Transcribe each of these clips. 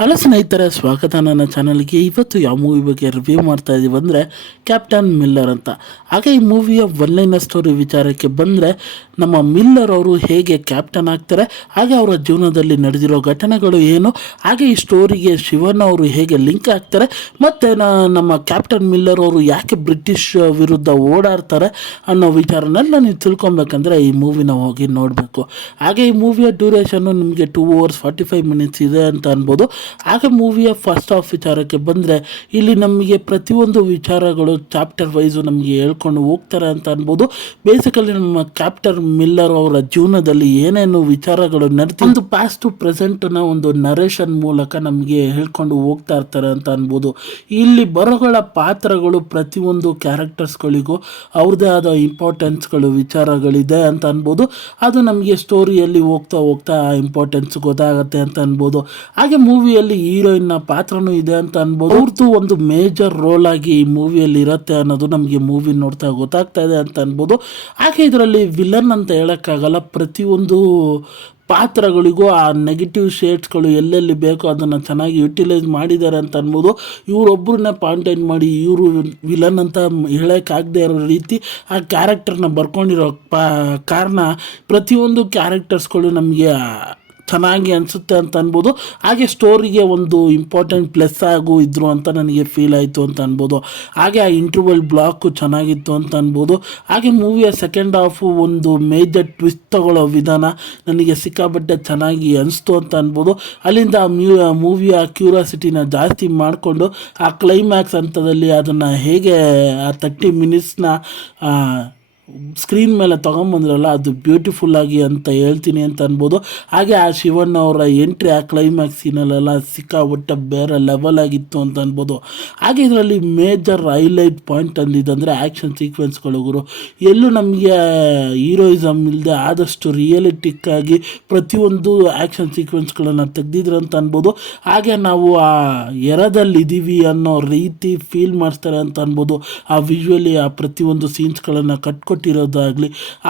Hello ಸ್ನೇಹಿತರೆ, ಸ್ವಾಗತ ನನ್ನ ಚಾನಲ್ಗೆ. ಇವತ್ತು ಯಾವ ಮೂವಿ ಬಗ್ಗೆ ರಿವ್ಯೂ ಮಾಡ್ತಾ ಇದ್ದೀವಿ ಅಂದರೆ ಕ್ಯಾಪ್ಟನ್ ಮಿಲ್ಲರ್ ಅಂತ. ಹಾಗೆ ಈ ಮೂವಿಯ ಒನ್ಲೈನ್ ಸ್ಟೋರಿ ವಿಚಾರಕ್ಕೆ ಬಂದರೆ, ನಮ್ಮ ಮಿಲ್ಲರ್ ಅವರು ಹೇಗೆ ಕ್ಯಾಪ್ಟನ್ ಆಗ್ತಾರೆ, ಹಾಗೆ ಅವರ ಜೀವನದಲ್ಲಿ ನಡೆದಿರೋ ಘಟನೆಗಳು ಏನು, ಹಾಗೆ ಈ ಸ್ಟೋರಿಗೆ ಶಿವಣ್ಣ ಅವರು ಹೇಗೆ ಲಿಂಕ್ ಆಗ್ತಾರೆ, ಮತ್ತು ನಮ್ಮ ಕ್ಯಾಪ್ಟನ್ ಮಿಲ್ಲರ್ ಅವರು ಯಾಕೆ ಬ್ರಿಟಿಷ್ ವಿರುದ್ಧ ಓಡಾಡ್ತಾರೆ ಅನ್ನೋ ವಿಚಾರನೆಲ್ಲ ನೀವು ತಿಳ್ಕೊಬೇಕಂದ್ರೆ ಈ ಮೂವಿನ ಹೋಗಿ ನೋಡಬೇಕು. ಹಾಗೆ ಈ ಮೂವಿಯ ಡ್ಯೂರೇಷನ್ನು ನಿಮಗೆ 2 hours 45 minutes ಇದೆ ಅಂತ ಅನ್ಬೋದು. ಹಾಗೆ ಮೂವಿಯ ಫಸ್ಟ್ ಹಾಫ್ ವಿಚಾರಕ್ಕೆ ಬಂದರೆ, ಇಲ್ಲಿ ನಮಗೆ ಪ್ರತಿಯೊಂದು ವಿಚಾರಗಳು ಚಾಪ್ಟರ್ ವೈಸು ನಮಗೆ ಹೇಳ್ಕೊಂಡು ಹೋಗ್ತಾರೆ ಅಂತ ಅನ್ಬೋದು. ಬೇಸಿಕಲಿ ನಮ್ಮ ಕ್ಯಾಪ್ಟನ್ ಮಿಲ್ಲರ್ ಅವರ ಜೀವನದಲ್ಲಿ ಏನೇನು ವಿಚಾರಗಳು ನಡೆದು ಒಂದು ಪಾಸ್ಟ್ ಟು ಪ್ರೆಸೆಂಟ್ನ ಒಂದು ನರೇಷನ್ ಮೂಲಕ ನಮಗೆ ಹೇಳ್ಕೊಂಡು ಹೋಗ್ತಾ ಇರ್ತಾರೆ ಅಂತ ಅನ್ಬೋದು. ಇಲ್ಲಿ ಬರೋಗಳ ಪಾತ್ರಗಳು ಪ್ರತಿಯೊಂದು ಕ್ಯಾರೆಕ್ಟರ್ಸ್ಗಳಿಗೂ ಅವ್ರದ್ದೇ ಆದ ಇಂಪಾರ್ಟೆನ್ಸ್ಗಳು ವಿಚಾರಗಳಿದೆ ಅಂತ ಅನ್ಬೋದು. ಅದು ನಮಗೆ ಸ್ಟೋರಿಯಲ್ಲಿ ಹೋಗ್ತಾ ಹೋಗ್ತಾ ಇಂಪಾರ್ಟೆನ್ಸ್ ಗೊತ್ತಾಗುತ್ತೆ ಅಂತ ಅನ್ಬೋದು. ಹಾಗೆ ಮೂವಿಯಲ್ಲಿ ಹೀರೋಯಿನ್ನ ಪಾತ್ರನೂ ಇದೆ ಅಂತ ಅನ್ಬೋದು. ಅವ್ರದ್ದು ಒಂದು ಮೇಜರ್ ರೋಲ್ ಆಗಿ ಈ ಮೂವಿಯಲ್ಲಿ ಇರುತ್ತೆ ಅನ್ನೋದು ನಮಗೆ ಮೂವಿ ನೋಡ್ತಾ ಗೊತ್ತಾಗ್ತಾ ಇದೆ ಅಂತ ಅನ್ಬೋದು. ಹಾಗೆ ಇದರಲ್ಲಿ ವಿಲನ್ ಅಂತ ಹೇಳೋಕ್ಕಾಗಲ್ಲ. ಪ್ರತಿಯೊಂದು ಪಾತ್ರಗಳಿಗೂ ಆ ನೆಗೆಟಿವ್ ಶೇಡ್ಸ್ಗಳು ಎಲ್ಲೆಲ್ಲಿ ಬೇಕೋ ಅದನ್ನು ಚೆನ್ನಾಗಿ ಯುಟಿಲೈಸ್ ಮಾಡಿದ್ದಾರೆ ಅಂತ ಅನ್ಬೋದು. ಇವರೊಬ್ಬರನ್ನೇ ಪಾಯಿಂಟ್ ಮಾಡಿ ಇವರು ವಿಲನ್ ಅಂತ ಹೇಳೋಕ್ಕಾಗದೇ ಇರೋ ರೀತಿ ಆ ಕ್ಯಾರೆಕ್ಟರ್ನ ಬರ್ಕೊಂಡಿರೋ ಕಾರಣ ಪ್ರತಿಯೊಂದು ಕ್ಯಾರೆಕ್ಟರ್ಸ್ಗಳು ನಮಗೆ ಚೆನ್ನಾಗಿ ಅನಿಸುತ್ತೆ ಅಂತ ಅನ್ಬೋದು. ಹಾಗೆ ಸ್ಟೋರಿಗೆ ಒಂದು ಇಂಪಾರ್ಟೆಂಟ್ ಪ್ಲಸ್ ಆಗು ಇದ್ರು ಅಂತ ನನಗೆ ಫೀಲ್ ಆಯಿತು ಅಂತ ಅನ್ಬೋದು. ಹಾಗೆ ಆ ಇಂಟರ್ವಲ್ ಬ್ಲಾಕು ಚೆನ್ನಾಗಿತ್ತು ಅಂತ ಅನ್ಬೋದು. ಹಾಗೆ ಮೂವಿಯ ಸೆಕೆಂಡ್ ಹಾಫು ಒಂದು ಮೇಜರ್ ಟ್ವಿಸ್ಟ್ ತಗೊಳ್ಳೋ ವಿಧಾನ ನನಗೆ ಸಿಕ್ಕಾಪಟ್ಟೆ ಚೆನ್ನಾಗಿ ಅನಿಸ್ತು ಅಂತ ಅನ್ಬೋದು. ಅಲ್ಲಿಂದ ಮೂವಿಯ ಕ್ಯೂರಿಯಾಸಿಟಿನ ಜಾಸ್ತಿ ಮಾಡಿಕೊಂಡು ಆ ಕ್ಲೈಮ್ಯಾಕ್ಸ್ ಹಂತದಲ್ಲಿ ಅದನ್ನು ಹೇಗೆ ಆ 30 minutesನ ಸ್ಕ್ರೀನ್ ಮೇಲೆ ತೊಗೊಂಬಂದ್ರಲ್ಲ, ಅದು ಬ್ಯೂಟಿಫುಲ್ಲಾಗಿ ಅಂತ ಹೇಳ್ತೀನಿ ಅಂತ ಅನ್ಬೋದು. ಹಾಗೆ ಆ ಶಿವಣ್ಣ ಅವರ ಎಂಟ್ರಿ ಆ ಕ್ಲೈಮ್ಯಾಕ್ಸ್ ಸೀನಲ್ಲೆಲ್ಲ ಸಿಕ್ಕಾಪಟ್ಟೆ ಬೇರೆ ಲೆವೆಲ್ ಆಗಿತ್ತು ಅಂತ ಅನ್ಬೋದು. ಹಾಗೆ ಇದರಲ್ಲಿ ಮೇಜರ್ ಹೈಲೈಟ್ ಪಾಯಿಂಟ್ ಅಂದಿದ್ದಂದರೆ ಆ್ಯಕ್ಷನ್ ಸೀಕ್ವೆನ್ಸ್ಗಳು. ಎಲ್ಲೂ ನಮಗೆ ಹೀರೋಯಿಸಮ್ ಇಲ್ಲದೆ ಆದಷ್ಟು ರಿಯಲಿಟಿಕ್ ಆಗಿ ಪ್ರತಿಯೊಂದು ಆ್ಯಕ್ಷನ್ ಸೀಕ್ವೆನ್ಸ್ಗಳನ್ನು ತೆಗೆದಿದ್ರು ಅಂತ ಅನ್ಬೋದು. ಹಾಗೆ ನಾವು ಆ ಎರದಲ್ಲಿದ್ದೀವಿ ಅನ್ನೋ ರೀತಿ ಫೀಲ್ ಮಾಡಿಸ್ತಾರೆ ಅಂತ ಅನ್ಬೋದು. ಆ ವಿಜುವಲಿ ಆ ಪ್ರತಿಯೊಂದು ಸೀನ್ಸ್ಗಳನ್ನು ಕಟ್ಕೊಟ್ಟಿರೋದಾಗಲಿ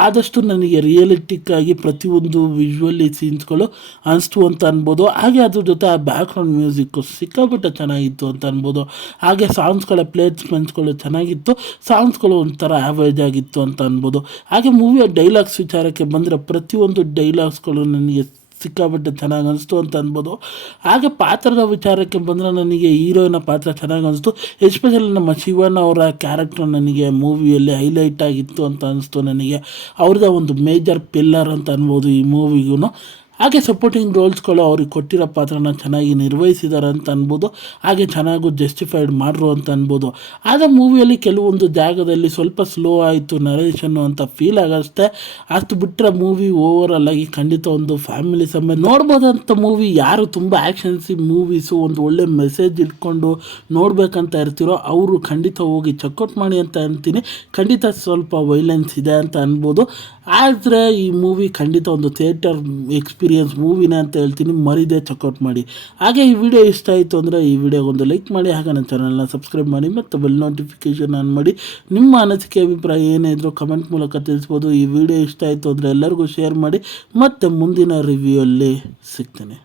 ಆದಷ್ಟು ನನಗೆ ರಿಯಲಿಟಿಕ್ ಆಗಿ ಪ್ರತಿಯೊಂದು ವಿಜುವಲಿ ಸೀನ್ಸ್ಗಳು ಅನಿಸ್ತು ಅಂತ ಅನ್ಬೋದು. ಹಾಗೆ ಅದ್ರ ಜೊತೆ ಆ ಬ್ಯಾಕ್ಗ್ರೌಂಡ್ ಮ್ಯೂಸಿಕ್ಕು ಸಿಕ್ಕಾಪಟ್ಟೆ ಚೆನ್ನಾಗಿತ್ತು ಅಂತ ಅನ್ಬೋದು. ಹಾಗೆ ಸಾಂಗ್ಸ್ಗಳ ಪ್ಲೇಸ್ಮೆಂಟ್ಸ್ಗಳು ಚೆನ್ನಾಗಿತ್ತು, ಸಾಂಗ್ಸ್ಗಳು ಒಂಥರ ಆ್ಯಾವರೇಜ್ ಆಗಿತ್ತು ಅಂತ ಅನ್ಬೋದು. ಹಾಗೆ ಮೂವಿಯ ಡೈಲಾಗ್ಸ್ ವಿಚಾರಕ್ಕೆ ಬಂದರೆ ಪ್ರತಿಯೊಂದು ಡೈಲಾಗ್ಸ್ಗಳು ನನಗೆ ಸಿಕ್ಕಾಪಟ್ಟೆ ಚೆನ್ನಾಗಿ ಅನಿಸ್ತು ಅಂತ ಅನ್ಬೋದು. ಹಾಗೆ ಪಾತ್ರದ ವಿಚಾರಕ್ಕೆ ಬಂದರೆ ನನಗೆ ಹೀರೋಯಿನ ಪಾತ್ರ ಚೆನ್ನಾಗಿ ಅನಿಸ್ತು. ಎಸ್ಪೆಷಲಿ ನಮ್ಮ ಶಿವಣ್ಣ ಅವರ ಕ್ಯಾರೆಕ್ಟರ್ ನನಗೆ ಮೂವಿಯಲ್ಲಿ ಹೈಲೈಟ್ ಆಗಿತ್ತು ಅಂತ ಅನಿಸ್ತು. ನನಗೆ ಅವ್ರದ್ದೇ ಒಂದು ಮೇಜರ್ ಪಿಲ್ಲರ್ ಅಂತ ಅನ್ಬೋದು ಈ ಮೂವಿಗೂ. ಹಾಗೆ ಸಪೋರ್ಟಿಂಗ್ ರೋಲ್ಸ್ಗಳು ಅವ್ರಿಗೆ ಕೊಟ್ಟಿರೋ ಪಾತ್ರನ ಚೆನ್ನಾಗಿ ನಿರ್ವಹಿಸಿದ್ದಾರೆ ಅಂತ ಅನ್ಬೋದು. ಹಾಗೆ ಚೆನ್ನಾಗೂ ಜಸ್ಟಿಫೈಡ್ ಮಾಡ್ರು ಅಂತ ಅನ್ಬೋದು. ಆದರೆ ಮೂವಿಯಲ್ಲಿ ಕೆಲವೊಂದು ಜಾಗದಲ್ಲಿ ಸ್ವಲ್ಪ ಸ್ಲೋ ಆಯಿತು ನರೇಷನ್ನು ಅಂತ ಫೀಲ್ ಆಗಷ್ಟೇ. ಅಷ್ಟು ಬಿಟ್ಟರೆ ಮೂವಿ ಓವರಾಲ್ ಆಗಿ ಖಂಡಿತ ಒಂದು ಫ್ಯಾಮಿಲಿ ಸಮೇತ ನೋಡ್ಬೋದಂಥ ಮೂವಿ. ಯಾರು ತುಂಬ ಆ್ಯಕ್ಷನ್ಸಿ ಮೂವೀಸು ಒಂದು ಒಳ್ಳೆ ಮೆಸೇಜ್ ಇಟ್ಕೊಂಡು ನೋಡಬೇಕಂತ ಇರ್ತೀರೋ ಅವರು ಖಂಡಿತ ಹೋಗಿ ಚೆಕ್ಔಟ್ ಮಾಡಿ ಅಂತ ಅಂತೀನಿ. ಖಂಡಿತ ಸ್ವಲ್ಪ ವೈಲೆನ್ಸ್ ಇದೆ ಅಂತ ಅನ್ಬೋದು. ಆದರೆ ಈ ಮೂವಿ ಖಂಡಿತ ಒಂದು ಥಿಯೇಟರ್ ಎಕ್ಸ್ಪೀರಿಯನ್ಸ್ ಮೂವಿನ ಅಂತ ಹೇಳ್ತೀನಿ. ಮರಿದೇ ಚೆಕ್ಔಟ್ ಮಾಡಿ. ಹಾಗೆ ಈ ವಿಡಿಯೋ ಇಷ್ಟ ಆಯಿತು ಅಂದರೆ ಈ ವಿಡಿಯೋಗೊಂದು ಲೈಕ್ ಮಾಡಿ, ಹಾಗೆ ನನ್ನ ಚಾನಲ್ನ ಸಬ್ಸ್ಕ್ರೈಬ್ ಮಾಡಿ ಮತ್ತು ಬೆಲ್ ನೋಟಿಫಿಕೇಷನ್ ಆನ್ ಮಾಡಿ. ನಿಮ್ಮ ಅನಿಸಿಕೆ ಅಭಿಪ್ರಾಯ ಏನೇ ಇದ್ದರೂ ಕಮೆಂಟ್ ಮೂಲಕ ತಿಳಿಸ್ಬೋದು. ಈ ವಿಡಿಯೋ ಇಷ್ಟ ಆಯಿತು ಅಂದರೆ ಎಲ್ಲರಿಗೂ ಶೇರ್ ಮಾಡಿ. ಮತ್ತು ಮುಂದಿನ ರಿವ್ಯೂ ಅಲ್ಲಿ ಸಿಗ್ತೇನೆ.